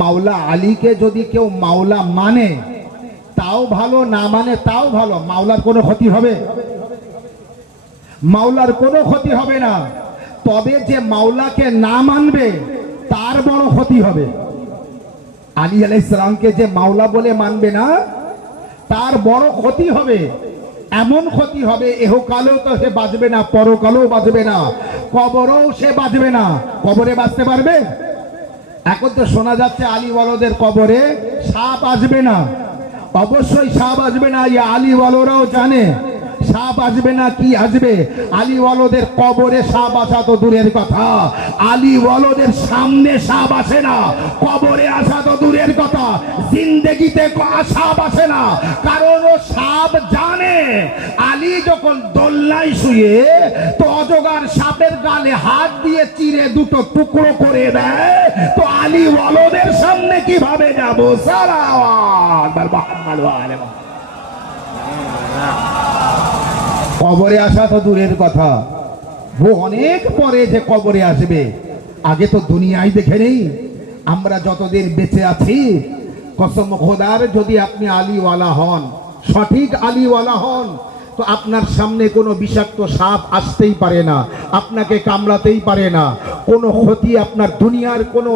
মাওলা আলীকে যদি কেউ মাওলা মানে তাও ভালো, না মানে তাও ভালো, মাওলার কোনো ক্ষতি হবে? মাওলার কোনো ক্ষতি হবে না। তবে যে মাওলাকে না মানবে তার বড় ক্ষতি হবে। আলী আলাইহিস সালামকে যে মাওলা বলে মানবে না তার বড় ক্ষতি হবে। এমন ক্ষতি হবে, এহকালেও তো সে বাঁচবে না, পরকালেও বাঁচবে না, কবরেও সে বাঁচবে না। কবরে বাঁচতে পারবে? এখন তো শোনা যাচ্ছে আলী ওয়ালাদের কবরে সাপ আসবে না। অবশ্যই সাপ আসবে না, এই আলী ওয়ালারাও জানে সাপ আসবে না। কি আসবে? আলী ওয়ালাদের কবরে সাপ আসা তো দূরের কথা, আলী ওয়ালাদের সামনে সাপ আসে না, কবরে আসা তো দূরের কথা, জিন্দেগিতে সাপ আসে না। কারণ ও সাপ জানে আলী যখন দোলনায় শুয়ে তো অজগর সাপের গালে হাত দিয়ে চিরে দুটো টুকরো করে দেয়, তো আলী ওয়ালাদের সামনে কিভাবে যাব? কবরে আসা তো দূরের কথা, ও অনেক পরে যে কবরে আসবে, আগে তো দুনিয়ায় দেখে নেই। আমরা যতদিন বেঁচে আছি, কসম খোদার, যদি আপনি আলীওয়ালা হন, সঠিক আলীওয়ালা হন, তো আপনার সামনে কোনো বিষাক্ত সাপ আসতেই পারে না, আপনাকে কামড়াতেই পারে না, কোনো ক্ষতি, আপনার দুনিয়ার কোনো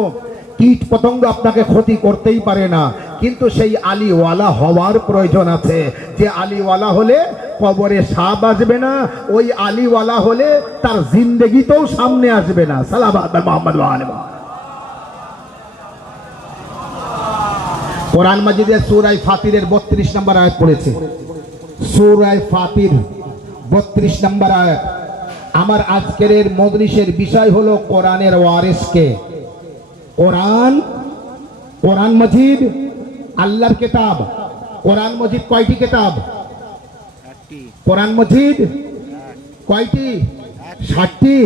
কীট পতঙ্গ আপনাকে ক্ষতি করতেই পারে না। কিন্তু সেই আলীওয়ালা হওয়ার প্রয়োজন আছে, যে আলীওয়ালা হলে কবরে সাপ আসবে না, ওই আলীওয়ালা হলে তার জিন্দেগিতেও সামনে আসবে না। সালাওয়াত মুহাম্মদ ওয়া আলি মুহাম্মদ। কোরআন মাজিদের সূরা ফাতিরের 32 নম্বর আয়াত পড়েছে। সূরা ফাতির 32 নম্বর আয়াত। আমার আজকের মজলিসের বিষয় হলো কোরআনের ওয়ারিস কে। কোরআন, কোরআন মজিদ আল্লাহর কিতাব। কোরআন মজিদ কয়টি কিতাব? কোরআন মজিদ কয়টি? 60টি।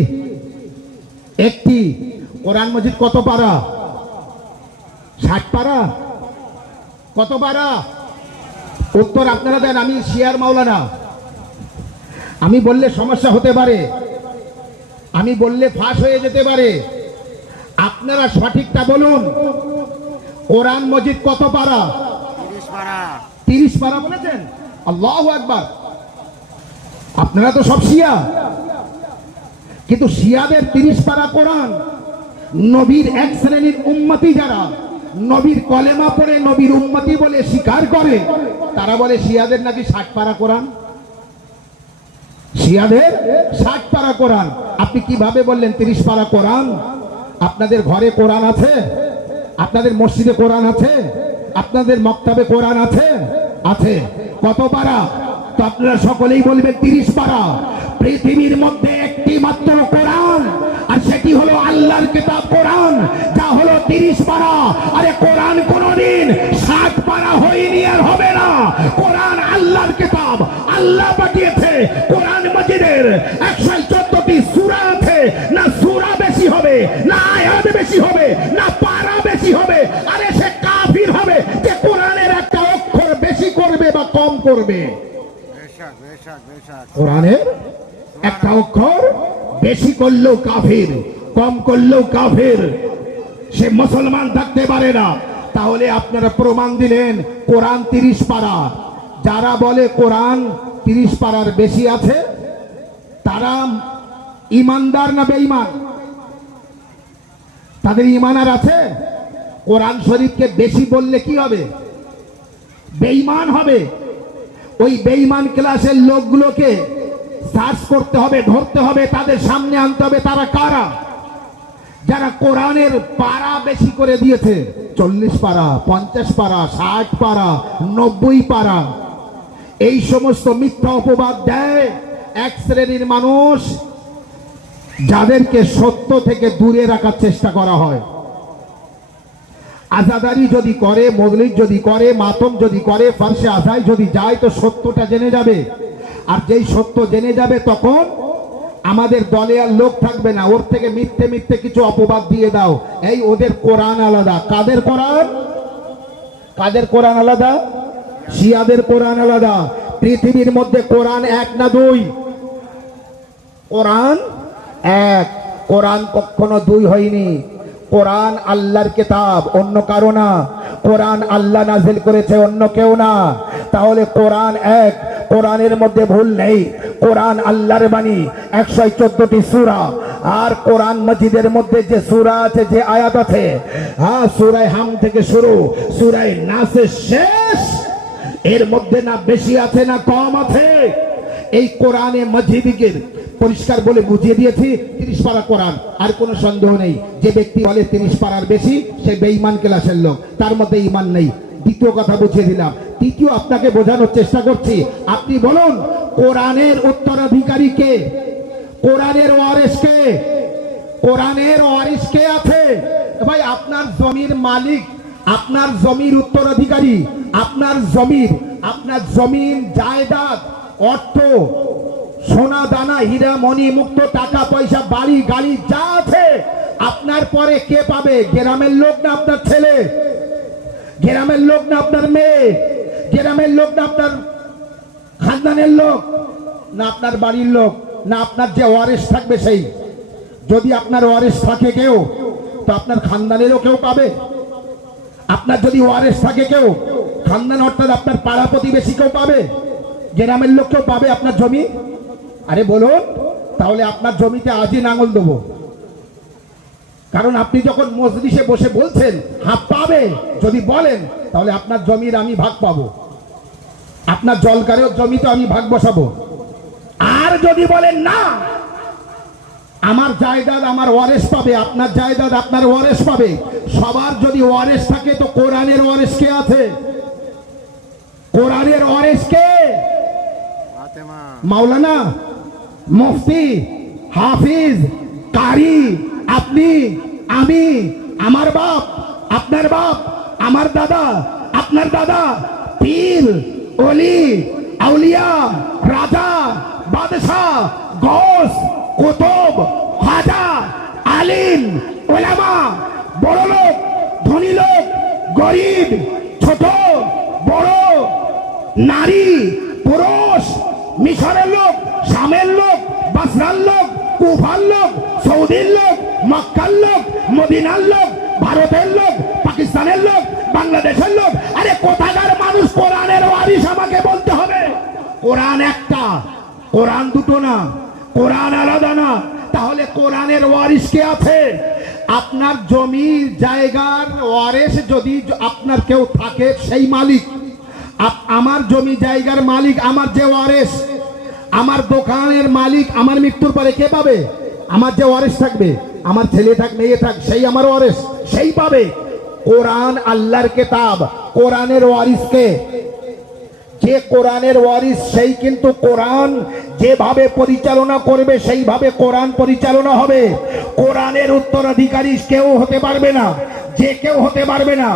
একটি। কোরআন মজিদ কত পারা? 60 পারা। কত পারা? উত্তর আপনারা দেন। আমি শিয়ার মাওলানা, আমি বললে সমস্যা হতে পারে, আমি বললে ফাঁস হয়ে যেতে পারে, আপনারা সঠিকটা বলুন। কোরআন মজিদ কত পারা? 30 পারা। 30 পারা বলেছেন? আল্লাহু আকবার। আপনারা তো সব শিয়া, কিন্তু শিয়াদের 30 পারা কোরআন, নবীর এক শ্রেণীর উম্মতি যারা নবীর কলেমা পড়ে নবীর উম্মতি বলে স্বীকার করে, তারা বলে শিয়াদের নাকি 60 পারা কোরআন। শিয়াদের 60 পারা কোরআন। আপনি কিভাবে বললেন 30 পারা কোরআন? আপনাদের ঘরে কোরআন আছে? আপনাদের মসজিদে কোরআন আছে? আপনাদের মক্তবে কোরআন আছে? আছে। কত পারা? তো আপনারা সকলেই বলবেন 30 পারা। পৃথিবীর মধ্যে একটি মাত্র কোরআন, আর সেটি হলো আল্লাহর কিতাব কোরআন, যা হলো 30 পারা। আরে কোরআন কোনদিন 60 পারা হয়নি, আর হবে না। কোরআন আল্লাহর কিতাব, আল্লাহ পাঠিয়েছে। কোরআন মাজিদের 114টি সূরা আছে, না সূরা বেশি হবে, না আয়াত বেশি হবে, না পারা বেশি হবে। আরে সে কাফির হবে যে কোরআনের একটা অক্ষর বেশি করবে বা কম করবে। কোরআনের একটা অক্ষর বেশি করলেও কাফির, কম করলেও কাফির, সে মুসলমান থাকতে পারে না। তাহলে আপনারা প্রমাণ দিলেন কোরআন 30 পারা। যারা বলে কোরআন 30 পারার বেশি আছে, তারা ইমানদার না বেঈমান? তাদের ইমান আর আছে? কোরআন শরীফকে বেশি বললে কি হবে? বেঈমান হবে। ওই বেঈমান ক্লাসের লোকগুলোকে সার্চ করতে হবে, ধরতে হবে, তাদের সামনে আনতে হবে। তারা কারা? যারা কোরআনের পারা বেশি করে দিয়েছে, 40 পারা, 50 পারা, 60 পারা, 90 পারা। এই সমস্ত মিথ্যা অপবাদ দেয় এক শ্রেণীর মানুষ, যাদেরকে সত্য থেকে দূরে রাখার চেষ্টা করা হয়। আজাদারি যদি করে, মজলিস যদি করে, মাতম যদি করে, ফারসে আজাই যদি যায়, তো সত্যটা জেনে যাবে। আর যেই সত্য জেনে যাবে, তখন আমাদের দলে আর লোক থাকবে না। ওর থেকে মিথ্যে মিথ্যে কিছু অপবাদ দিয়ে দাও। এই ওদের কোরআন আলাদা। কাদের কোরআন? কাদের কোরআন আলাদা? শিয়াদের কোরআন আলাদা। পৃথিবীর মধ্যে কোরআন 1 না 2? কোরআন 1। কোরআন কখনো 2 হয়নি। কোরআন আল্লাহর কিতাব, অন্য কারো না। কোরআন আল্লাহ নাজিল করেছে, অন্য কেউ না। তাহলে কোরআন এক, কোরআনের মধ্যে ভুল নেই। কোরআন আল্লাহর বাণী, 114টি সূরা। আর কোরআন মাজিদের মধ্যে যে সূরা আছে, যে আয়াত আছে, হ্যাঁ, সূরা হাম থেকে শুরু, সূরা নাসের শেষ, এর মধ্যে না বেশি আছে না কম আছে। এই কোরআনে মাজিদকে পরিষ্কার বলে বুঝিয়ে দিয়েছি 30 পারা কোরআন। আর কোনো সন্দেহ নেই, যে ব্যক্তি বলে 30 পারার বেশি, সে বেঈমান ক্লাসের লোক, তার মধ্যে ঈমান নেই। দ্বিতীয় কথা বুঝিয়ে দিলাম। তৃতীয় আপনাকে বোঝানোর চেষ্টা করছি, আপনি বলুন কোরআনের উত্তরাধিকারী কে? কোরআনের ওয়ারিস কে? কোরআনের ওয়ারিস কে আছে? ভাই, আপনার জমির মালিক, আপনার জমির উত্তরাধিকারী, আপনার জমিন জায়দাদ, অর্থ, সোনা দানা, হীরা মণি মুক্ত, টাকা পয়সা, বাড়ি গাড়ি যা আছে, আপনার পরে কে পাবে? গ্রামের লোক না আপনার ছেলে? গ্রামের লোক না আপনার মেয়ে? গ্রামের লোক না আপনার খানদানের লোক? না আপনার বাড়ির লোক? না আপনার যে ওয়ারিস থাকবে সেই? যদি আপনার ওয়ারিস থাকে কেউ, তো আপনার খানদানেরও কেউ পাবে। আপনার যদি ওয়ারিস থাকে কেউ, খানদান অর্থাৎ আপনার পাড়া প্রতিবেশী কেউ পাবে, গ্রামের লোক কেউ পাবে আপনার জমি? আরে বলুন, তাহলে আপনার জমিতে আজই নাঙল দেবো। কারণ আপনি যখন মজলিসে বসে বলছেন হ্যাঁ পাবে, যদি বলেন তাহলে আপনার জমির আমি ভাগ পাবো, আপনার জলকারের জমিতে আমি ভাগ বসাবো। আর যদি বলেন না, আমার জায়দাদ আমার ওয়ারিস পাবে, আপনার জায়দাদ আপনার ওয়ারিস পাবে, সবার যদি ওয়ারিস থাকে, তো কোরআনের ওয়ারিস কে আছে? কোরআনের ওয়ারিস কে? মাওলানা, মুফতি, হাফিজ, কারি, আপনি, আমি, আমার বাপ, আপনার বাপ, আমার দাদা, আপনার দাদা, পীর, ওলি, আউলিয়া, রাজা, বাদশাহ, গৌস, কুতুব, খাজা, আলিম, ওলামা, বড় লোক, ধনী লোক, গরিব, ছোট বড়, নারী, পুরুষ, মিশরের লোক, শামের লোক, বাসরার লোক, কুফার লোক, সৌদির লোক, মক্কার লোক, মদিনার লোক, ভারতের লোক, পাকিস্তানের লোক, বাংলাদেশের লোক। আরে কোথাকার মানুষ কোরআনের ওয়ারিস আমাকে বলতে হবে? কোরআন একটা, কোরআন দুটো না, কোরআন আলাদা না। তাহলে কোরআনের ওয়ারিস কে আছে? আপনার জমি জায়গার ওয়ারিস যদি আপনার কেউ থাকে, সেই মালিক। আমার জমি জায়গার মালিক, আমার যে ওয়ারিস, আমার দোকানের মালিক, আমার মৃত্যুর পরে কে পাবে? আমার যে ওয়ারিস থাকবে, আমার ছেলে থাক মেয়ে থাক, সেই আমার ওয়ারিস, সেই পাবে। কোরআন আল্লাহর কিতাব, কোরআনের ওয়ারিস কে? যে কোরআনের ওয়ারিস, সেই কিন্তু কোরআন যেভাবে পরিচালনা করবে সেইভাবে কোরআন পরিচালনা হবে। কোরআনের উত্তরাধিকারী কেউ হতে পারবে না, যে কেউ হতে পারবে না।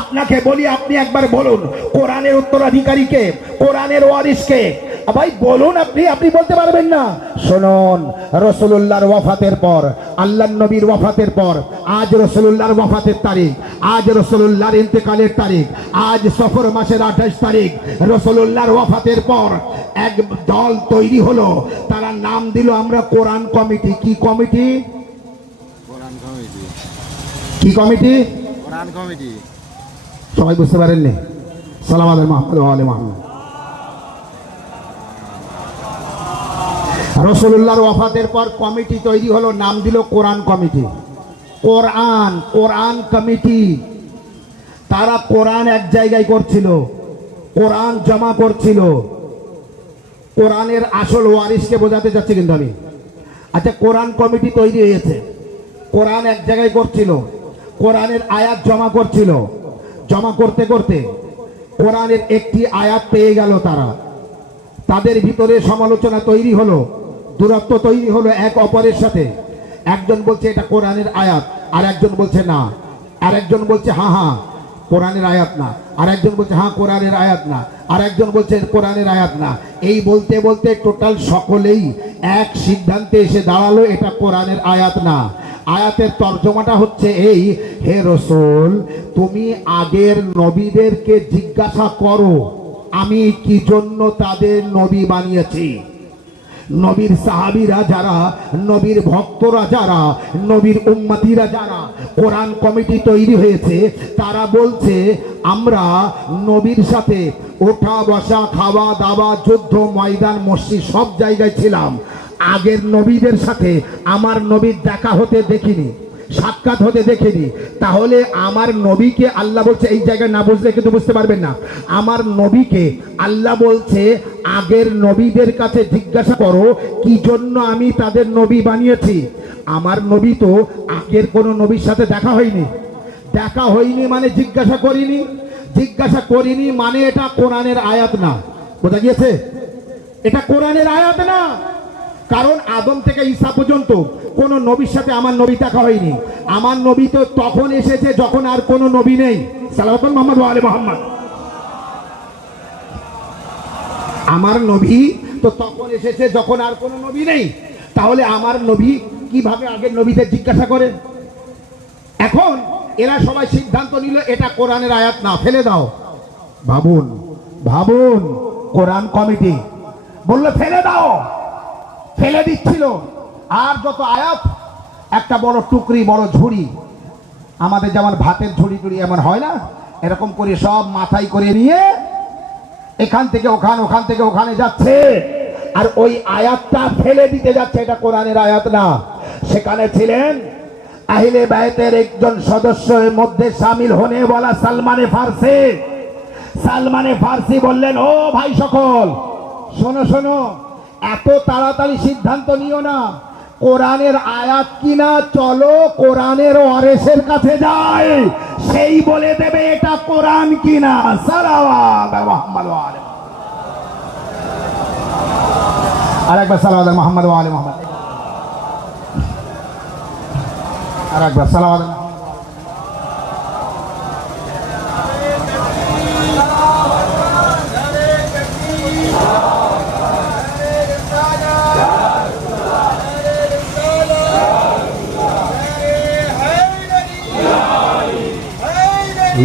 আপনাকে বলি, আপনি একবার বলুন কোরআনের উত্তরাধিকারীকে, কোরআনের ওয়ারিসকে। ভাই বলুন, আপনি বলতে পারবেন না? শুনুন, রাসূলুল্লাহর ওয়াফাতের পর, আল্লাহর নবীর ওয়াফাতের পর, আজ রাসূলুল্লাহর ওয়াফাতের তারিখ, আজ রাসূলুল্লাহর ইন্তেকালের তারিখ, আজ সফর মাসের 28 তারিখ। রাসূলুল্লাহর ওয়াফাতের পর এক দল তৈরি হলো, তারা নাম দিল আমরা কোরআন কমিটি। কি কমিটি? কোরআন কমিটি। কি কমিটি? কোরআন কমিটি। সবাই বুঝতে পারেননি? সালাম আলাইকুম ওয়া আলাইকুম আসসালাম। রাসূলুল্লাহর ওয়াফাতের পর কমিটি তৈরি হলো, নাম দিল কোরআন কমিটি। কোরআন কমিটি। তারা কোরআন এক জায়গায় করছিল, কোরআন জমা করছিল। কোরআনের আসল ওয়ারিসকে বোঝাতে চাচ্ছি কিন্তু আমি। আচ্ছা, কোরআন কমিটি তৈরি হয়েছে, কোরআন এক জায়গায় করছিল, কোরআনের আয়াত জমা করছিল। জমা করতে করতে কোরআনের একটি আয়াত পেয়ে গেল তারা। তাদের ভিতরে সমালোচনা তৈরি হলো, দূরত্ব তৈরি হলো এক অপরের সাথে। একজন বলছে এটা কোরআনের আয়াত, আর একজন বলছে না, আর একজন বলছে হ্যাঁ কোরআনের আয়াত না, আর একজন বলছে হ্যাঁ কোরআনের আয়াত না, আর একজন বলছে কোরআনের আয়াত না। এই বলতে বলতে টোটাল সকলেই এক সিদ্ধান্তে এসে দাঁড়ালো, এটা কোরআনের আয়াত না। আয়াতের তর্জমাটা হচ্ছে এই, হে রাসূল, তুমি আগের নবীদেরকে জিজ্ঞাসা করো আমি কি জন্য তাদের নবী বানিয়েছি। নবীর সাহাবীরা যারা, নবীর ভক্তরা যারা, নবীর উম্মতিরা যারা কোরআন কমিটি তৈরি হয়েছে, তারা বলছে আমরা নবীর সাথে ওঠা বসা, খাওয়া দাওয়া, যুদ্ধ ময়দান, মসজিদ সব জায়গায় ছিলাম। আগের নবীদের সাথে আমার নবীর দেখা হতে দেখিনি, সাক্ষাৎ হতে দেখিনি। তাহলে আমার নবীকে আল্লাহ বলছে, এই জায়গায় না বুঝলে কিন্তু বুঝতে পারবেন না, আমার নবীকে আল্লাহ বলছে আগের নবীদের কাছে জিজ্ঞাসা করো কি জন্য আমি তাদের নবী বানিয়েছি। আমার নবী তো আগের কোনো নবীর সাথে দেখা হয়নি। দেখা হয়নি মানে জিজ্ঞাসা করিনি, জিজ্ঞাসা করিনি মানে এটা কোরআনের আয়াত না। বোঝা গিয়েছে? এটা কোরআনের আয়াত না। কারণ আদম থেকে ঈসা পর্যন্ত কোন নবীর সাথে আমার নবী দেখা হয়নি। আমার নবী তো তখন এসেছে যখন আর কোনো নবী নেই। সাল্লাল্লাহু মুহাম্মদ ওয়া আলি মুহাম্মদ। আমার নবী তো তখন এসেছে যখন আর কোনো নবী নেই। তাহলে আমার নবী কিভাবে আগের নবীদের জিজ্ঞাসা করে? এখন এরা সবাই সিদ্ধান্ত নিল এটা কোরআনের আয়াত না, ফেলে দাও। ভাবুন ভাবুন, কোরআন কমিটি বলল ফেলে দাও, ফেলে দিচ্ছিল। আর যত আয়াত, একটা বড় টুকরি, বড় ঝুড়ি, আমাদের যেমন ভাতের ঝুড়ি টুড়ি এমন হয় না, এরকম করে সব মাথায় করে নিয়ে এখান থেকে ওখানে, ওখান থেকে ওখানে যাচ্ছে। আর ওই আয়াতটা ফেলে দিতে যাচ্ছে, এটা কোরআনের আয়াত না। সেখানে ছিলেন আহলে বাইতের একজন সদস্যের মধ্যে শামিল হনে বলা সালমানে ফার্সি। সালমানে ফার্সি বললেন, ও ভাই সকল, শোনো শোনো, এত তাড়াতাড়ি সিদ্ধান্ত নিও না। কোরআনের আয়াত কিনা, চলো কোরআনের ওয়ারেসের কাছে যাই, সেই বলে দেবে এটা কোরআন কিনা। সালাওয়াত মুহাম্মদ ওয়া আলি মুহাম্মদ। আরেকবার সালাওয়াত মুহাম্মদ ওয়া আলি মুহাম্মদ। আরেকবার সালাওয়াত।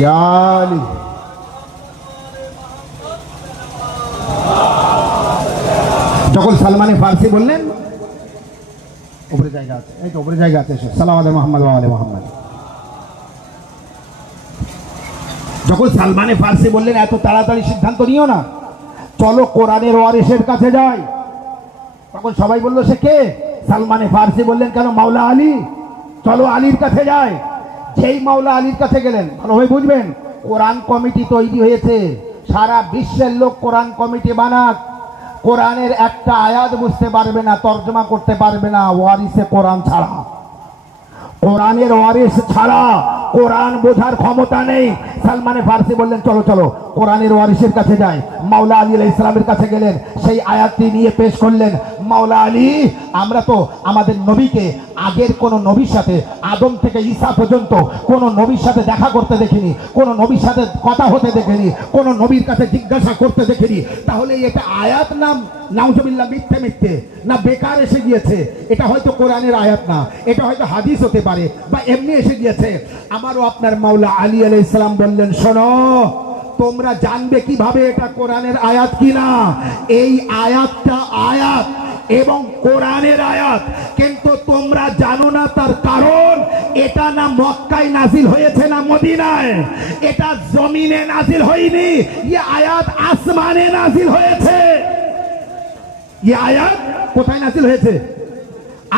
ইয়ালি যখন সালমানে ফার্সি বললেন, উপরে জায়গা আছে, এই তো উপরে জায়গা আছে, সালাওয়াত মুহাম্মদ ওয়া আলি মুহাম্মদ। যখন সালমানে ফার্সি বললেন এত তাড়াতাড়ি সিদ্ধান্ত নিও না, চলো কোরআনের ওয়ারিসের কাছে যাই, তখন সবাই বলল সে কে? সালমানে ফার্সি বললেন, কেন? মাওলা আলী, চলো আলীর কাছে যাই। যেই মাওলা আলীর কাছে গেলেন, ভালোভাবে বুঝবেন, কোরআন কমিটি তৈরি হয়েছে, সারা বিশ্বের লোক কোরআন কমিটি বানাক, কোরআনের একটা আয়াত বুঝতে পারবে না, তর্জমা করতে পারবে না ওয়ারিসে কোরআন ছাড়া। কোরআনের ওয়ারিস ছাড়া কোরআন বোঝার ক্ষমতা নেই। সালমানে ফার্সি বললেন, চলো চলো কোরআনের ওয়ারিসের কাছে যাই। মাওলা আলী আলাইহিস সালামের কাছে গেলেন, সেই আয়াতটি নিয়ে পেশ করলেন। মাওলা আলী, আমরা তো আমাদের নবীকে আগের কোন নবীর সাথে, আদম থেকে ঈসা পর্যন্ত কোন নবীর সাথে দেখা করতে দেখিনি, কোন নবীর সাথে কথা হতে দেখিনি, কোন নবীর কাছে জিজ্ঞাসা করতে দেখিনি। তাহলে এটা আয়াত নাম, নাউজুবিল্লাহ, মিথ্যে মিথ্যে না বেকার এসে গিয়েছে? এটা হয়তো কোরআনের আয়াত না, এটা হয়তো হাদিস হতে পারে, বা এমনি এসে গিয়েছে। আমারও আপনার মাওলা আলী আলাইহিস সালাম বললেন, শোনো, তোমরা জানবে কিভাবে এটা কোরআনের আয়াত কিনা? এই আয়াতটা আয়াত এবং কোরআনের আয়াত, কিন্তু তোমরা জানো না তার কারণ। এটা না মক্কায় নাজিল হয়েছে না মদিনায়, এটা জমিনে নাজিল হয়নি, এই আয়াত আসমানে নাজিল হয়েছে। এই আয়াত কোথায় নাজিল হয়েছে?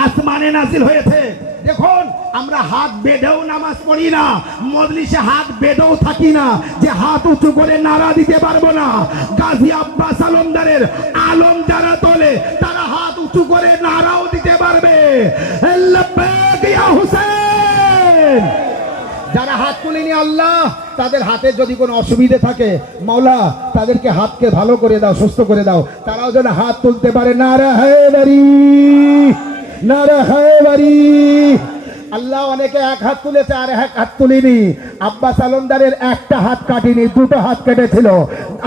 আসমানে নাজিল হয়েছে। দেখুন, আমরা হাত বেঁধেও নামাজ পড়ি না, মজলিসে হাত বেঁধেও থাকি না যে হাত উঁচু করে নারা দিতে পারবো না। গাজী আব্বাস আলমদারের আলম যারা তোলে, তারা হাত উঁচু করে নারাও দিতে পারবে, লাব্বাইক ইয়া হুসেন। যারা হাত তুলেনি আল্লাহ, তাদের হাতে যদি কোনো অসুবিধে থাকে, মাওলা তাদেরকে হাতকে ভালো করে দাও, সুস্থ করে দাও, তারাও যেন হাত তুলতে পারে। নারা হায়দারি, নারা হায়দারি। আল্লাহ অনেকে এক হাত তুলেছে আর এক হাত তুলিনি। আব্বাস আলমদারের একটা হাত কাটিনি, দুটো হাত কেটেছিল।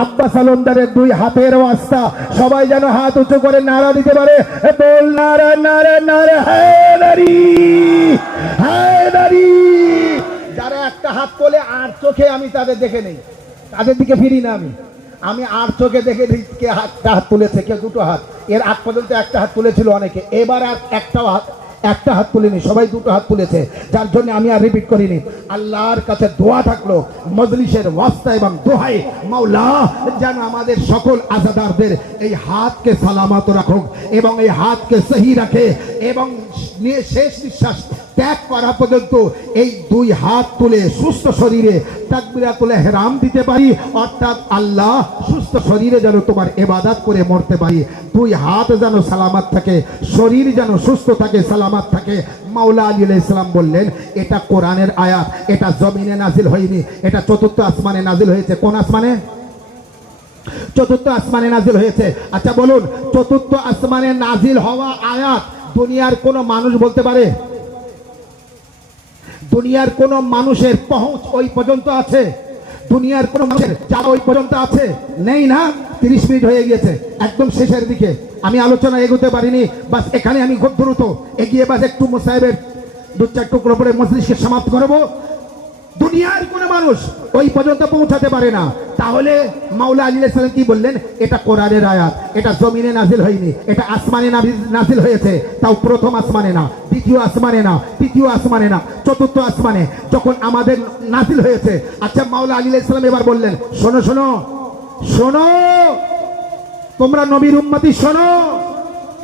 আব্বাস আলমদারের দুই হাতের ওয়াস্তা, সবাই যেন হাত উঁচু করে নারা দিতে পারে। বল নারা, নারা, নারা হায়দারি, হায়দারি। যারা একটা হাত তোলে আর চোখে আমি তাদের দেখে নেই, তাদের দিকে ফিরি না। আমি আর চোখে দেখে কে হাত তুলেছে, কে দুটো হাত, এর আগ পর্যন্ত একটা হাত তুলেছিল অনেকে, এবার আর একটা হাত তুলিনি, সবাই দুটো হাত তুলেছে, যার জন্য আমি আর রিপিট করিনি। আল্লাহর কাছে দোয়া থাকলো মজলিসের ওয়াস্তা এবং দোহাই, মাওলা যেন আমাদের সকল আজাদারদের এই হাতকে সালামত রাখুক এবং এই হাতকে সহি রাখে, এবং শেষ নিঃশ্বাস ত্যাগ করা পর্যন্ত এই দুই হাত তুলে সুস্থ শরীরে তাকবীরাতুল ইহরাম দিতে পারি, অর্থাৎ আল্লাহ সুস্থ শরীরে যেন তোমার ইবাদত করে মরতে পারি। দুই হাত যেন সালামত থাকে, শরীর যেন সুস্থ থাকে, সালামত থাকে। মাওলা আলী আলাইহিস সালাম বললেন, এটা কোরআনের আয়াত, এটা জমিনে নাজিল হয়নি, এটা চতুর্থ আসমানে নাজিল হয়েছে। কোন আসমানে? চতুর্থ আসমানে নাজিল হয়েছে। আচ্ছা বলুন, চতুর্থ আসমানে নাজিল হওয়া আয়াত দুনিয়ার কোন মানুষ বলতে পারে? দুনিয়ার কোন মানুষের পৌঁছ ওই পর্যন্ত আছে? দুনিয়ার কোন মানুষের যাওয়া ওই পর্যন্ত আছে? নেই না? 30 মিনিট হয়ে গিয়েছে, একদম শেষের দিকে, আমি আলোচনা এগোতে পারিনি। বাস এখানে আমি খুব দ্রুত এগিয়ে বাস একটু মুসাহিবের 2-4 টুকরো পরে মজলিসকে সমাপ্ত করবো। দুনিয়ার কোন মানুষ ওই পর্যন্ত পৌঁছাতে পারে না। তাহলে মাওলা আলী আলাইহিস সালাম কি বললেন? এটা কোরআনের আয়াত, এটা জমিনে নাজিল হয়নি, এটা আসমানে নাজিল হয়েছে। তাও প্রথম আসমানে না, দ্বিতীয় আসমানে না, তৃতীয় আসমানে না, চতুর্থ আসমানে যখন আমাদের নাজিল হয়েছে। আচ্ছা মাওলা আলী আলাইহিস সালাম এবার বললেন, শোনো শোনো শোনো, তোমরা নবীর উম্মতি শোনো,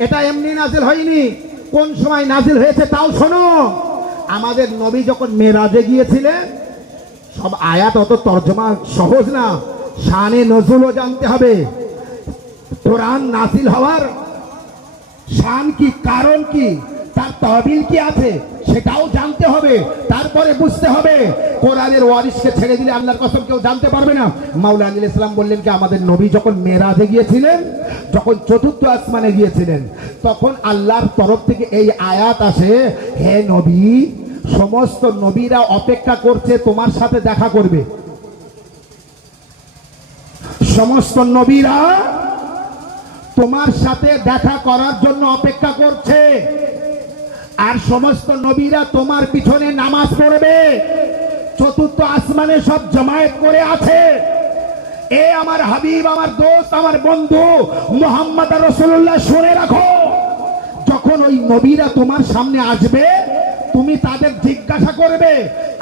এটা এমনি নাজিল হয়নি, কোন সময় নাজিল হয়েছে তাও শোনো। আমাদের নবী যখন মেরাজে গিয়েছিলেন, সব আয়াত অত তর্জমা সহজ না, শানে নজুলও জানতে হবে। কোরআন নাজিল হওয়ার শান কি, কারণ কি, তার তহবিল কি আছে সেটাও জানতে হবে, তারপরে বুঝতে হবে। কোরআনের ওয়ারিসকে ছেড়ে দিলে আল্লাহর কসম কেউ জানতে পারবে না। মাওলা আলী আলাইহিস সালাম বললেন কি, আমাদের নবী যখন মেরাজে গিয়েছিলেন, যখন চতুর্থ আসমানে গিয়েছিলেন, তখন আল্লাহর তরফ থেকে এই আয়াত আসে, হে নবী, সমস্ত নবীরা অপেক্ষা করছে তোমার সাথে দেখা করবে। সমস্ত নবীরা তোমার সাথে দেখা করার জন্য অপেক্ষা করছে, আর সমস্ত নবীরা তোমার পিছনে নামাজ পড়বে। চতুর্থ আসমানে সব জমায়েত করে আছে। এ আমার হাবিব, আমার দোস্ত, আমার বন্ধু মুহাম্মদ রাসূলুল্লাহ, শুনে রাখো, যখন ওই নবীরা তোমার সামনে আসবে, তুমি তাদের জিজ্ঞাসা করবে,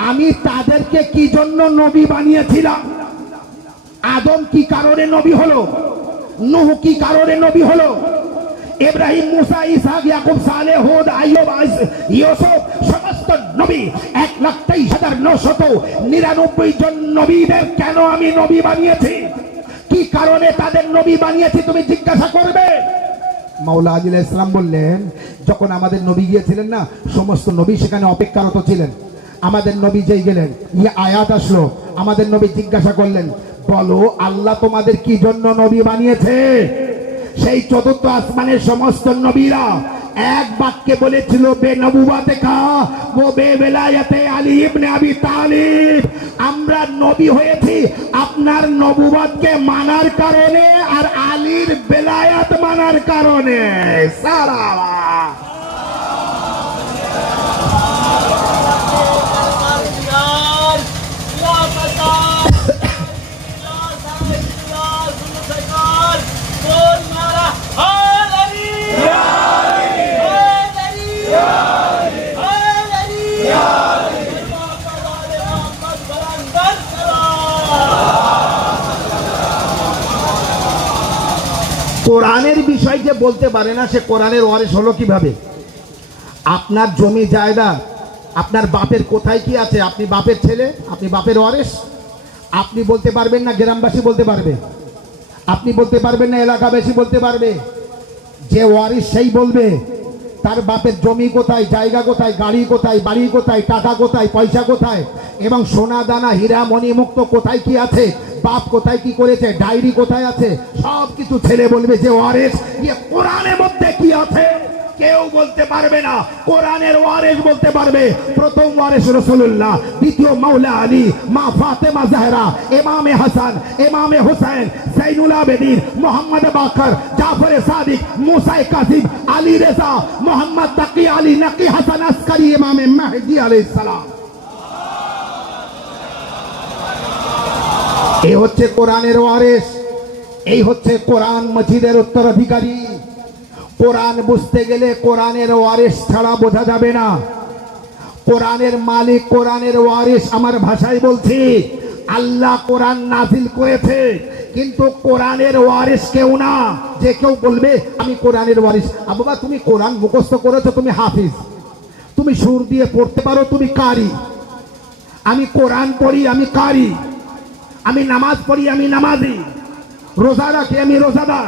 আমি তাদেরকে কি জন্য নবী বানিয়েছিলাম? আদম কি কারণে নবী হলো? নূহ কি কারণে নবী হলো? ইব্রাহিম, মুসা, ইসহাক, ইয়াকুব, সালেহ, হুদ, আইয়ুব, ইউসুফ, সমস্ত নবী 1,23,999 জন নবীদের কেন আমি নবী বানিয়েছি? কি কারণে তাদের নবী বানিয়েছি তুমি জিজ্ঞাসা করবে। মাওলা আলী আলাইহিস সালাম বললেন, যখন আমাদের নবী গিয়েছিলেন না, সমস্ত নবী সেখানে অপেক্ষারত ছিলেন। আমাদের নবী যেই গেলেন, ইয়ে আয়াত আসলো, আমাদের নবী জিজ্ঞাসা করলেন, বলো আল্লাহ তোমাদের কি জন্য নবী বানিয়েছে? সেই চতুর্থ আসমানের সমস্ত নবীরা এক বাক্যে বলেছিল, বে নবুওয়াতে কা ও বে বেলায়েতে আলী ইবনে আবি তালিব, আমরা নবী হয়েছি আপনার নবুওয়াতকে মানার কারণে আর আলীর বেলায়েত মানার কারণে। সালাম। কোরআনের বিষয় যে বলতে পারে না, সে কোরআনের ওয়ারিস হলো কিভাবে? আপনার জমি জায়গা, আপনার বাপের কোথায় কি আছে, আপনি বাপের ছেলে, আপনি বাপের ওয়ারিস? আপনি বলতে পারবেন না, গ্রামবাসী বলতে পারবে? আপনি বলতে পারবেন না, এলাকাবাসী বলতে পারবে? যে ওয়ারিস সেই বলবে তার বাপের জমি কোথায়, জায়গা কোথায়, গাড়ি কোথায়, বাড়ি কোথায়, টাকা কোথায়, পয়সা কোথায়, এবং সোনা দানা হীরা মণি মুক্ত কোথায় কি আছে, বাপ কোথায় কি করেছে, ডায়েরি কোথায় আছে, সব কিছু ছেলে বলবে। যে ওয়ারিস, কোরআনের মধ্যে কি আছে কেউ বলতে পারবে না, কোরআনের ওয়ারিস বলতে পারবে। প্রথম ওয়ারিস রাসূলুল্লাহ, দ্বিতীয় মাওলা আলী, মা ফাতেমা জাহরা, ইমামে হাসান, ইমামে হুসাইন, জাইনুল আবেদিন, মুহাম্মদ বাকর, জাফর সাদিক, মুসা কাযিম, আলী রেজা, মুহাম্মদ তাকি আলী নকি, হাসান আসকারি, ইমামে মেহদি আলাইহিস সালাম। এই হচ্ছে কোরআনের ওয়ারিস, এই হচ্ছে কোরআন মজিদের উত্তরাধিকারী। কোরআন বুঝতে গেলে কোরআনের ওয়ারিস ছাড়া বোঝা যাবে না। কোরআনের মালিক, কোরআনের ওয়ারিস। আমার ভাষায় বলছি, আল্লাহ কোরআন নাজিল করেছে, কিন্তু কোরআনের ওয়ারিস কেউ না। যে কেউ বলবে আমি কোরআনের ওয়ারিস, বাবা তুমি কোরআন মুখস্থ করেছো, তুমি হাফিজ, তুমি সুর দিয়ে পড়তে পারো, তুমি কারি। আমি কোরআন পড়ি, আমি কারি। আমি নামাজ পড়ি, আমি নামাজি। রোজা রাখি, আমি রোজাদার।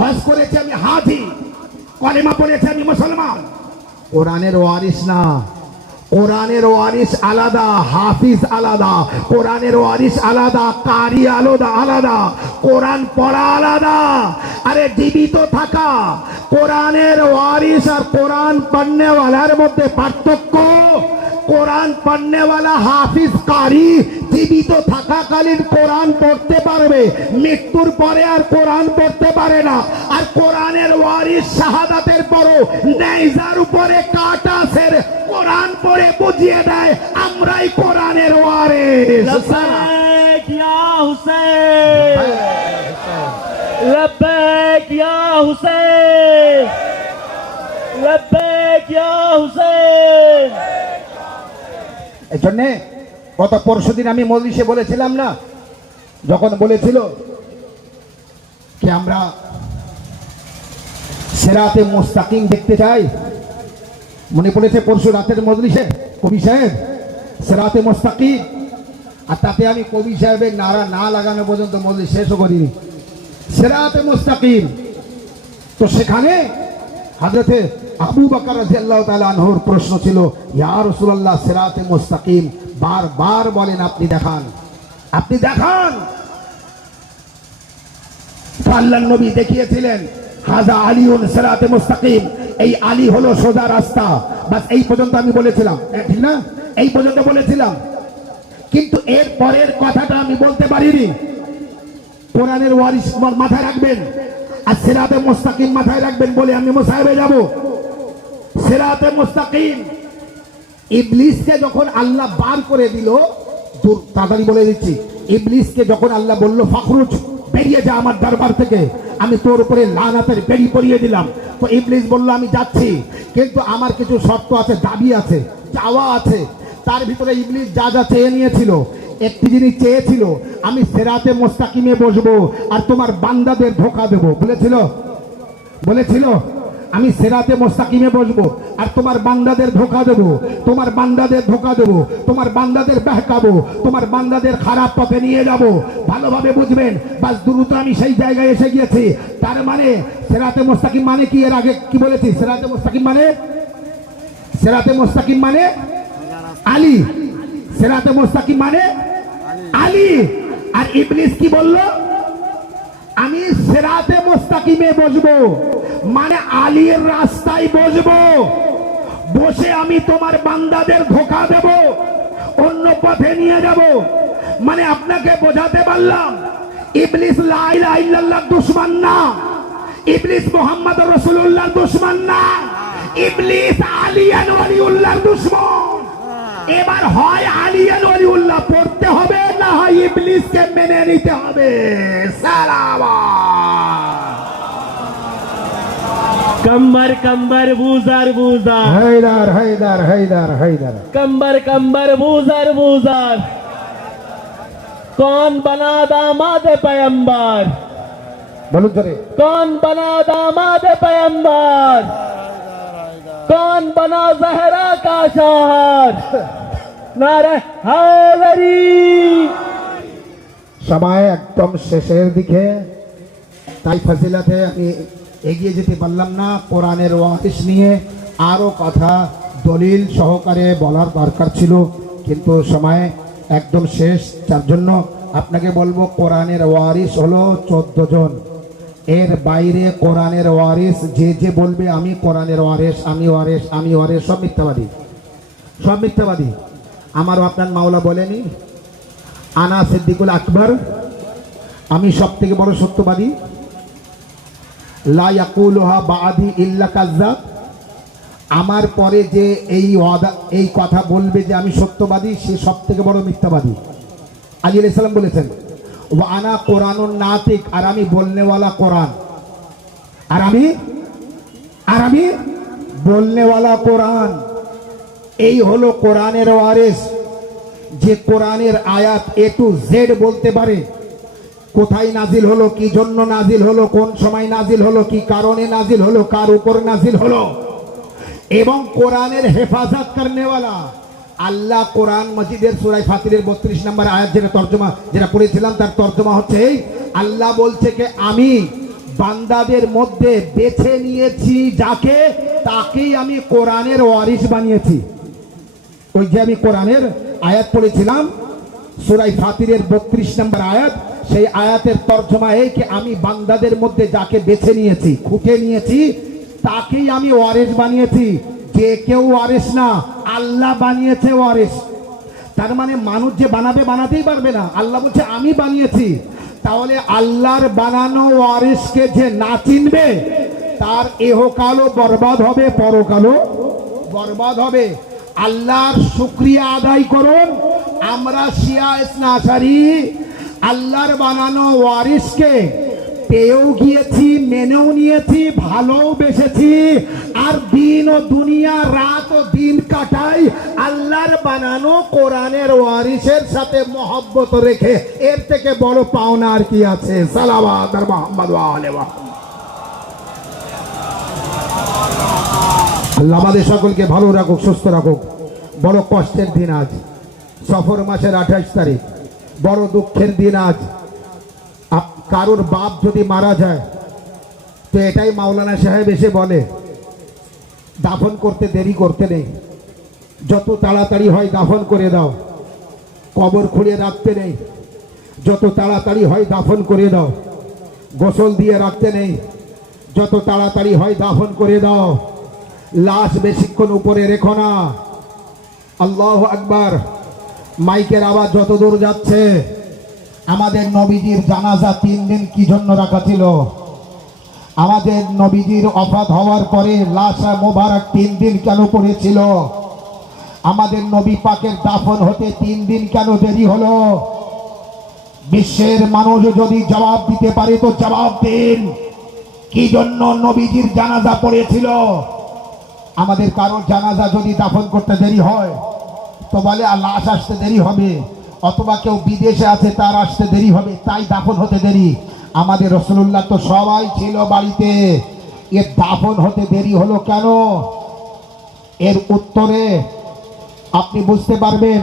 হজ করেছি, আমি হাজি। কলেমা পড়েছি, আমি মুসলমান। কোরআনের ওয়ারিস না। কোরআনের ওয়ারিস আলাদা, হাফিজ আলাদা। কোরআনের ওয়ারিস আলাদা, কারি আলাদা আলাদা, কোরআন পড়া আলাদা। আরে জীবিত থাকা কোরআনের ওয়ারিস আর কোরআন পড়নেওয়ালার মধ্যে পার্থক্য। কোরআন পড়নেওয়ালা হাফিজ কারি জীবিত থাকাকালীন কোরআন পড়তে পারবে, মৃত্যুর পরে আর কোরআন পড়তে পারে না। আর কোরআনের ওয়ারিস শাহাদাতের পরও নেজার উপরে কাটা ছেড়ে কোরআন পড়ে বুঝিয়ে দেয় আমরাই কোরআনের ওয়ারিস। لبيك يا حسين لبيك يا حسين لبيك يا حسين। এই জন্যে গত পরশুদিন আমি মজলিসে বলেছিলাম না, যখন বলেছিল কি আমরা সিরাতে মুস্তাকিম দেখতে চাই, মনে পড়েছে পরশু রাতের মজলিসে কবি সাহেব সিরাতে মুস্তাকিম, আর তাতে আমি কবি সাহেবের নারা না লাগানো পর্যন্ত মজলিস শেষও করিনি। সিরাতে মুস্তাকিম, তো সেখানে হযরতে আবু বকর রাদিয়াল্লাহু তাআলা আনহুর প্রশ্ন ছিল, ইয়া রাসূলুল্লাহ সিরাতে মুস্তাকিম বারবার বলেন, আপনি দেখান, আপনি দেখান। আল্লাহর নবী দেখিয়েছিলেন, হাযা আলিউন সিরাতে মুস্তাকিম, এই আলী হলো সোজা রাস্তা। বাস এই পর্যন্ত আমি বলেছিলাম, ঠিক না? এই পর্যন্ত বলেছিলাম, কিন্তু এর পরের কথাটা আমি বলতে পারিনি। কোরআনের ওয়ারিস মাথায় রাখবেন আর সিরাতে মুস্তাকিম মাথায় রাখবেন বলে আমি মুসাহিবে যাব। সিরাতে মুস্তাকিম ইবলিসকে যখন আল্লাহ বার করে দিল, তাড়াতাড়ি বলে দিচ্ছি, ইবলিসকে যখন আল্লাহ বলল ফাখরুজ, বেরিয়ে যা আমার দরবার থেকে, আমি তোর উপরে লানাতের বেড়ি পরিয়ে দিলাম। তো ইবলিস বলল আমি যাচ্ছি, কিন্তু আমার কিছু শর্ত আছে, দাবি আছে, চাওয়া আছে। তার ভিতরে ইবলিস যা যা চেয়ে নিয়েছিল, একটি জিনিস চেয়েছিল, আমি সিরাতে মুস্তাকিমে বসবো আর তোমার বান্দাদের ধোঁকা দেবো। বলেছিল, বলেছিল আমি সিরাতে মুস্তাকিমে বসবো আর তোমার বান্দাদের ধোঁকা দেবো, তোমার বান্দাদের ধোঁকা দেবো, তোমার বান্দাদের বেহকাবো, তোমার বান্দাদের খারাপ পথে নিয়ে যাব। ভালোভাবে বুঝবেন, বাস দ্রুত আমি সেই জায়গায় এসে গিয়েছি। তার মানে সিরাতে মুস্তাকিম মানে কি? এর আগে কি বলেছি? সিরাতে মুস্তাকিম মানে, সিরাতে মুস্তাকিম মানে আলী, সিরাতে মুস্তাকিম মানে আলী। আর ইবলিস কি বলল? আমি সিরাতে মুস্তাকিমে বসবো, মানে আলীর রাস্তায় বসবো, বসে আমি তোমার বান্দাদের ধোঁকা দেব, অন্য পথে নিয়ে যাব। মানে আপনাকে বোঝাতে পারলাম, ইবলিস লা ইলাহা ইল্লাল্লাহর দুশমন না, ইবলিস মুহাম্মদ রাসূলুল্লাহর দুশমন না, ইবলিস আলী ওয়ালিউল্লাহর দুশমন। এবার হয় আলী ওয়ালিউল্লাহ পড়তে হবে, না হয় ইবলিসকে মেনে নিতে হবে। সালামা कंबर कंबर बूजर बूजर হায়দার হায়দার হায়দার হায়দার। कंबर कंबर बूजर बूजर। कौन बना दामाद पैगंबर? বলুন ধরে, कौन बना दामाद पैगंबर? कौन बना जहरा का शौहर? नारे हैदरी। সময় একদম শেষের দিকে, তাই ফজিলতে আমি এগিয়ে যেতে পারলাম না। কোরআনের ওয়ারিস নিয়ে আরো কথা দলিল সহকারে বলার দরকার ছিল, কিন্তু সময় একদম শেষ। তার জন্য আপনাকে বলবো, কোরআনের ওয়ারিস হলো 14 জন। এর বাইরে কোরআনের ওয়ারিস যে যে বলবে আমি কোরআনের ওয়ারিস, আমি ওয়ারিস, আমি ওয়ারিস, সব মিথ্যাবাদী, সব মিথ্যাবাদী। আমারও আপনার মাওলা বলেনি, আনা সিদ্দিকুল আকবর, আমি সব থেকে বড় সত্যবাদী। লা ইয়াকুলুহা বাদি ইল্লা কাজ্জাব, আমার পরে যে এই কথা বলবে যে আমি সত্যবাদী, সে সব থেকে বড় মিথ্যাবাদী। আলী আলাইহিস সালাম বলেছেন, ওয়া আনা কোরআনুন নাতিক, আর আমি বলনেওয়ালা কোরআন, আর আমি আর আমি বলনেওয়ালা কোরআন। এই হলো কোরআনের ওয়ারিস, যে কোরআনের আয়াত এ টু জেড বলতে পারে। কোথায় নাজিল হলো, কি জন্য নাজিল হলো, কোন সময় নাজিল হলো, কি কারণে নাজিল হলো, কার উপর নাজিল হলো, এবং কোরআনের হেফাজত করনেওয়ালা আল্লাহ। কোরআন মজিদের সূরা ফাতিরের 32 নম্বর আয়াত যেটা তর্জমা যেটা পড়েছিলাম, তার তর্জমা হচ্ছে এই, আল্লাহ বলছে যে আমি বান্দাদের মধ্যে বেছে নিয়েছি যাকে, তাকেই আমি কোরআনের ওয়ারিস বানিয়েছি। ওই যে আমি কোরআনের আয়াত পড়েছিলাম সূরা ফাতিরের 32 নম্বর আয়াত, সেই আয়াতের তর্জমা এই যে আমি বান্দাদের মধ্যে যাকে বেছে নিয়েছি, খুঁজে নিয়েছি, তাকেই আমি ওয়ারিস বানিয়েছি। যে কেউ ওয়ারিস না, আল্লাহ বানিয়েছে ওয়ারিস। তার মানে মানুষ যে বানাবে, বানাতেই পারবে না, আল্লাহ বলছে আমি বানিয়েছি। তাহলে আল্লাহর বানানো ওয়ারিসকে যে না চিনবে, তার ইহকালও বরবাদ হবে, পরকালও বরবাদ হবে। আল্লাহর শুকরিয়া আদায় করুন। আমরা শিয়া ইসনা আশারি আল্লাহর বানানো ওয়ারিসকে পেয়েও গিয়েছি, মেনেও নিয়েছি, ভালোবেসেছি, আর দিন ও দুনিয়া, রাত ও দিন কাটাই আল্লাহর বানানো কোরআনের ওয়ারিসের সাথে মহব্বত রেখে। এর থেকে বড় পাওনা আর কি আছে? সালাওয়াত আর মুহাম্মদ ওয়া আলিহি ওয়া আল্লাহ আমাদের সকলকে ভালো রাখুক, সুস্থ রাখুক। বড় কষ্টের দিন আজ, সফর মাসের 28 তারিখ, বড় দুঃখের দিন আজ। কারোর বাপ যদি মারা যায়, তো এটাই মাওলানা সাহেব এসে বলে, দাফন করতে দেরি করতে নেই, যত তাড়াতাড়ি হয় দাফন করে দাও, কবর খুঁড়ে রাখতে নেই, যত তাড়াতাড়ি হয় দাফন করে দাও, গোসল দিয়ে রাখতে নেই, যত তাড়াতাড়ি হয় দাফন করে দাও, লাশ বেশিক্ষণ উপরে রেখো না। আল্লাহু আকবার। মাইকের আওয়াজ যত দূর যাচ্ছে, আমাদের নবীজির জানাজা 3 দিন কি জন্য রাখা ছিল? আমাদের নবীজির ওফাত হওয়ার পরে লাশ মোবারক 3 দিন কেন পড়েছিল? আমাদের নবী পাকের দাফন হতে 3 দিন কেন দেরি হলো? বিশ্বের মানুষ যদি জবাব দিতে পারে তো জবাব দিন, কি জন্য নবীজির জানাজা পড়েছিল? আমাদের কারোর জানাজা যদি দাফন করতে দেরি হয়, তো বলে লাশ আসতে দেরি হবে, অথবা কেউ বিদেশে আছে তার আসতে দেরি হবে, তাই দাফন হতে দেরি। আমাদের রাসূলুল্লাহ তো সবাই ছিল বাড়িতে, এর দাফন হতে দেরি হলো কেন? এর উত্তরে আপনি বুঝতে পারবেন।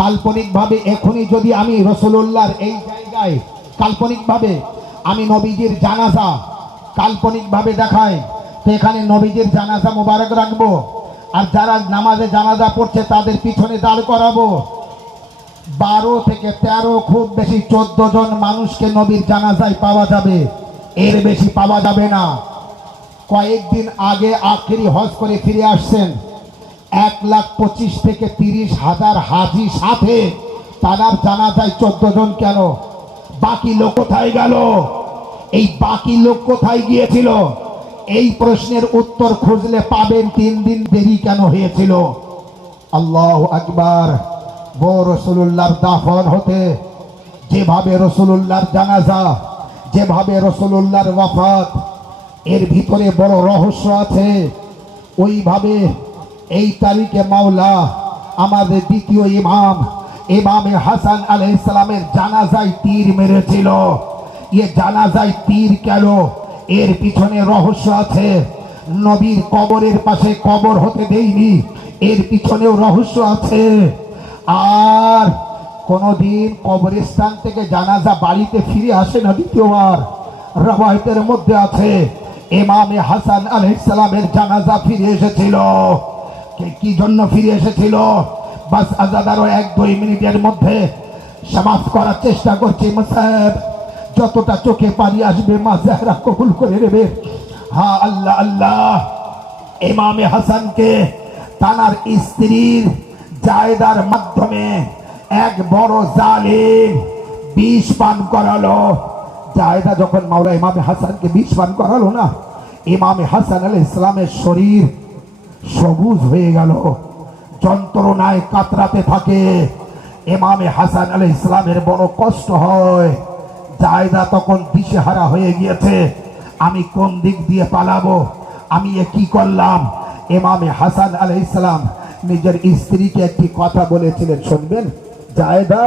কাল্পনিকভাবে এখনই যদি আমি রাসূলুল্লাহর এই জায়গায় কাল্পনিকভাবে আমি নবীজির জানাজা কাল্পনিকভাবে দেখাই, তো এখানে নবীজির জানাজা মোবারক রাখবো, আর যারা নামাজে জানাজা পড়ছে তাদের পিছনে দাঁড় করাবো। 12 থেকে 13, খুব বেশি 14 জন মানুষকে নবীর জানাজায় পাওয়া যাবে, এর বেশি পাওয়া যাবে না। কয়েকদিন আগে আখেরি হজ করে ফিরে আসছেন 1,25,000 থেকে 30,000 হাজি সাথে, তার জানাজায় 14 জন কেন? বাকি লোক কোথায় গেল? এই বাকি লোক কোথায় গিয়েছিল? এই প্রশ্নের উত্তর খুঁজলে পাবেন 3 দিন দেরি কেন হয়েছিল। আল্লাহু আকবার। রাসূলুল্লাহর দাফন হতে যেভাবে রাসূলুল্লাহর জানাজা, যেভাবে রাসূলুল্লাহর ওয়াফাত, এর ভিতরে বড় রহস্য আছে, ওইভাবে এই তারিখে মাওলা আমাদের দ্বিতীয় ইমামে হাসান আলাইহিস সালামের জানাজায় তীর মেরেছিল। এ জানাজায় তীর কেন? এর পিছনে রহস্য আছে। নবীর কবরের পাশে কবর হতে দেয়নি, এর পিছনেও রহস্য আছে। আর কোনদিন কবরস্থান থেকে জানাজা বাড়িতে ফিরে আসে না দ্বিতীয়বার। রওয়ায়াতের মধ্যে আছে ইমামে হাসান আলাইহিস সালামের জানাজা ফিরে এসেছিল। কি জন্য ফিরে এসেছিল? বাস আজাদ আরো 1-2 মিনিটের মধ্যে সমাপ্ত করার চেষ্টা করছি। মুসাহেব যতটা চোখে পানি আসবে মা জাহরা কবুল করে নেবে। হ্যাঁ আল্লাহ আল্লাহ। ইমামে হাসানকে তার স্ত্রীর জায়দার মাধ্যমে এক বড় জালিম বিষ পান করালো। জায়দা যখন মাওলা ইমামে হাসানকে বিষ পান করালো না, ইমামে হাসান আলাইহিস সালামের শরীর সবুজ হয়ে গেল, যন্ত্রণায় কাতরাতে থাকে। ইমামে হাসান আলাইহিস সালামের বড় কষ্ট হয়। জায়দা তখন দিশেহারা হয়ে গিয়েছে। আমি কোন দিক দিয়ে পালাবো? আমি এ কি করলাম? ইমামে হাসান আলাইহিস সালাম নিজের স্ত্রীকে একটি কথা বলেছিলেন, শুনবেন? জায়েদা,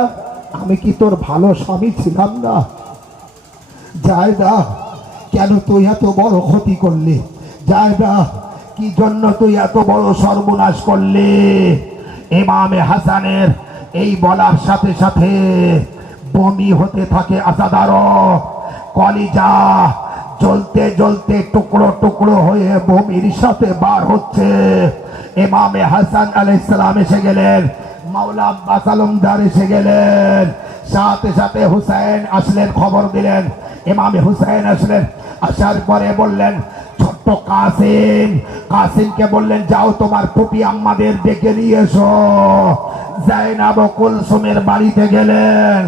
আমি কি তোর ভালো স্বামী ছিলাম না? জায়েদা, কেন তুই এত বড় ক্ষতি করলি? জায়েদা, কি জন্য তুই এত বড় সর্বনাশ করলি? ইমামে হাসানের এই বলার সাথে সাথে বমি হতে থাকে আসাদার, কলিজা জ্বলতে জ্বলতে টুকরো টুকরো হয়ে বমির সাথে বার হচ্ছে। ইমামে হাসান আলাইহিস সালাম এসে গেলেন, মাওলা আব্বাস আলমদার এসে গেলেন, সাথে সাথে হুসাইন আসলেন, খবর দিলেন। ইমামে হুসাইন আসলেন, আসার পরে বললেন, ছোট্ট কাসিম, কাসিমকে বললেন, যাও তোমার ফুপি আম্মাদের ডেকে নিয়ে এসো। জাইনাব ও কুলসুমের বাড়িতে গেলেন।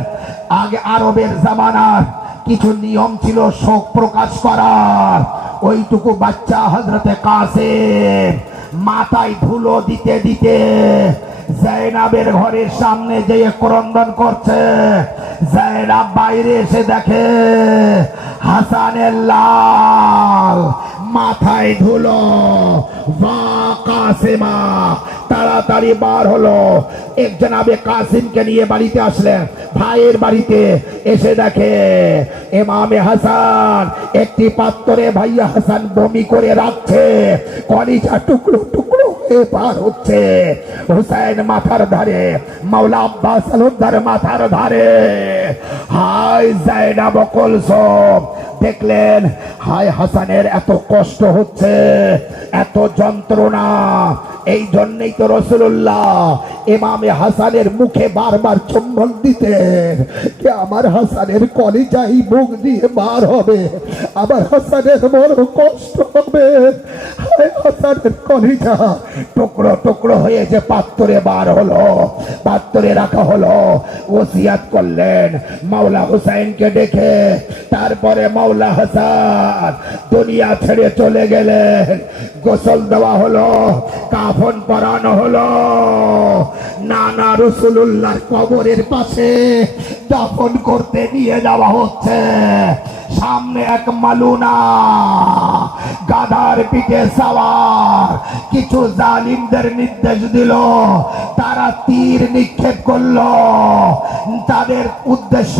আগে আরবের জামানার কিছু নিয়ম ছিল শোক প্রকাশ করার। ওইটুকু বাচ্চা হযরতে কাসিম মাথায় ধুলো দিতে দিতে জাইনাবের ঘরের সামনে যেয়ে ক্রন্দন করছে। জাইনাব বাইরে এসে দেখে হাসানের লাল মাথায় ধুলো। বা কাসিমা তাড়াতাড়ি বার হলো, এক জনাবে কাসিমকে নিয়ে বাড়িতে আসলেন। ভাইয়ের বাড়িতে এসে দেখে ইমামে হাসান একটি পাত্রে ভাইয়া হাসান বমি করে রাখছে, কলিজা টুকরো টুকরো হয়ে বার হচ্ছে। হুসাইন মাথার ধারে, মাওলা আব্বাস আলমদার মাথার ধারে। হায় জাইনাব ও কুলসুম দেখলেন, হায় হাসানের এত কষ্ট হচ্ছে, এত যন্ত্রণা। এই জন্যই তো রাসূলুল্লাহ ইমামে হাসানের মুখে বারবার চুম্বন দিতেন, যে আমার হাসানের কলিজাই মুখ দিয়ে বার হবে, আমার হাসানের বড় কষ্ট হবে। হায় হাসানের কলিজা টুকরো টুকরো হয়ে যে পাত্রে বার হলো, পাত্রে রাখা হলো। ওসিয়াত করলেন মাওলা হুসাইনকে ডেকে। তারপরে মাওলা হাসান দুনিয়া ছেড়ে চলে গেলেন। গোসল দেওয়া হলো, কাফন পরানো হলো, নানা রাসূলুল্লাহর কবরের পাশে দাফন করতে নিয়ে যাওয়া হচ্ছে। সামনে এক মালুনা গাধার পিঠে সওয়ার কিছু জালিমদের নির্দেশ দিল, তারা তীর নিক্ষেপ করলো। তাদের উদ্দেশ্য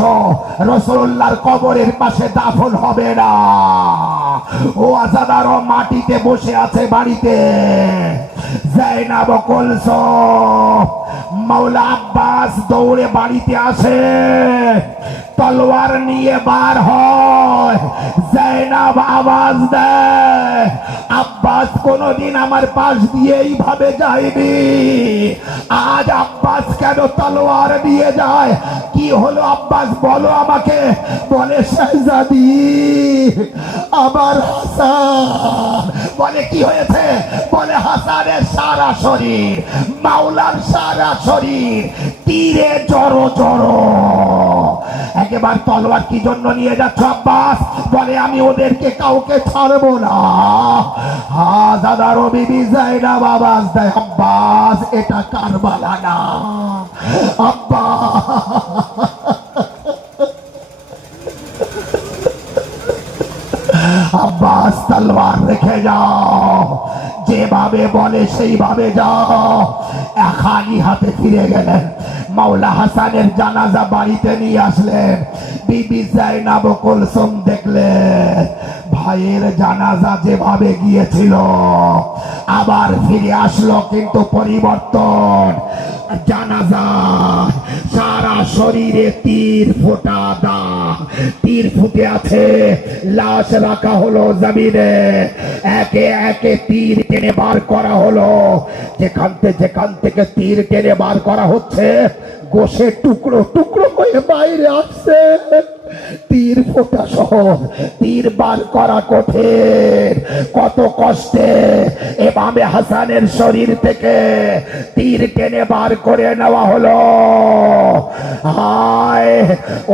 রাসূলুল্লাহর কবরের পাশে দাফন হবে না। ও আজাদারও মাটিতে বসে আছে বাড়িতে। জাইনাব ও কুলসুম, মাওলা আব্বাস দৌড়ে বাড়িতে আসে, তলোয়ার নিয়ে বার হয়। জাইনাব আওয়াজ দেয়, আব্বাস কোনদিন আমার পাশ দিয়ে এইভাবে যায়নি, আজ আব্বাস কেন তলোয়ার নিয়ে যায়? কি হলো আব্বাস, বলো আমাকে। বলে, শাহজাদি আমার হাসান। বলে, কি হয়েছে? বলে, হাসানের সারা শরীর, মাওলার সারা শরীর তীরে জড়ো জড়ো। একেবার তলোয়ার কি জন্য নিয়ে যাচ্ছ আব্বাস? বলে, আমি ওদেরকে কাউকে ছাড়বো না। দাদারও বিবি জাইনাব আওয়াজ দেয়, আব্বাস এটা কারবালা না। আব্বাস আব্বাস তলোয়ার রেখে যাও, যেভাবে বলে সেইভাবে যাও। খালি হাতে ফিরে গেলেন। মাওলা হাসানের জানাজা বাড়িতে নিয়ে আসলেন। বিবি জাইনাব ও কুলসুম দেখলেন ভাইয়ের জানাজা যেভাবে গিয়েছিল আবার ফিরে আসলো, কিন্তু পরিবর্তন। জানাজা সারা শরীরে তীর ফোটা দাগ, তীর ফুটে আছে। লাশ রাখা হলো জমিনে, একে একে তীর টেনে বার করা হলো। যেখান থেকে তীর টেনে বার করা হচ্ছে, গোশে টুকরো টুকরো হয়ে বাইরে আসছে। তীর ফোটা সহ তীর বার করা কঠিন, কত কষ্টে ইমামে হাসানের শরীর থেকে তীর টেনে বার করে নেওয়া হলো। হায়,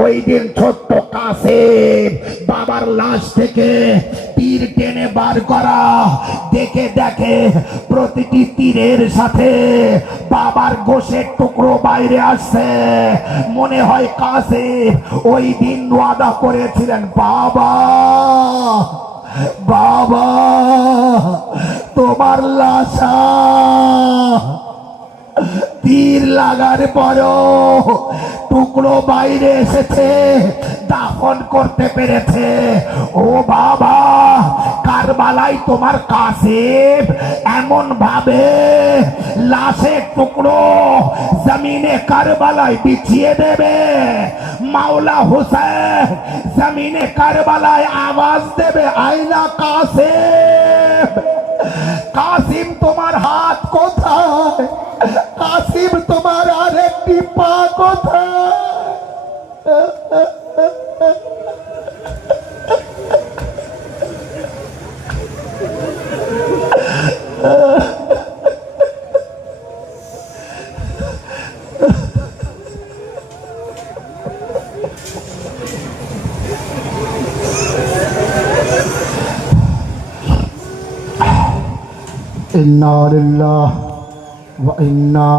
ওই দিন ছোট্ট কাসিম বাবার লাশ থেকে তীর টেনে বার করা দেখে দেখে প্রতিটি তীরের সাথে বাবার গোশের টুকরো বাইরে আসছে। মনে হয় কাসিম ওই দিন ওয়াদা করেছিলেন, বাবা বাবা তোমার লাশা তীর লাগার পরও টুকরো বাইরে এসেছে, দাফন করতে পেরেছে। ও বাবা, কারবালায় তোমার কাসিম এমন ভাবে লাশের টুকরো জমিনে কারবালায় বিছিয়ে দেবে, মাওলা হুসেন জমিনে কারবালায় আওয়াজ দেবে, আইনা কাসিম, কাসিম তোমার হাত কোথায়, কাসিম তোমার আরেকটি পা কোথায়? ইন্না লিল্লাহি ওয়া ইন্না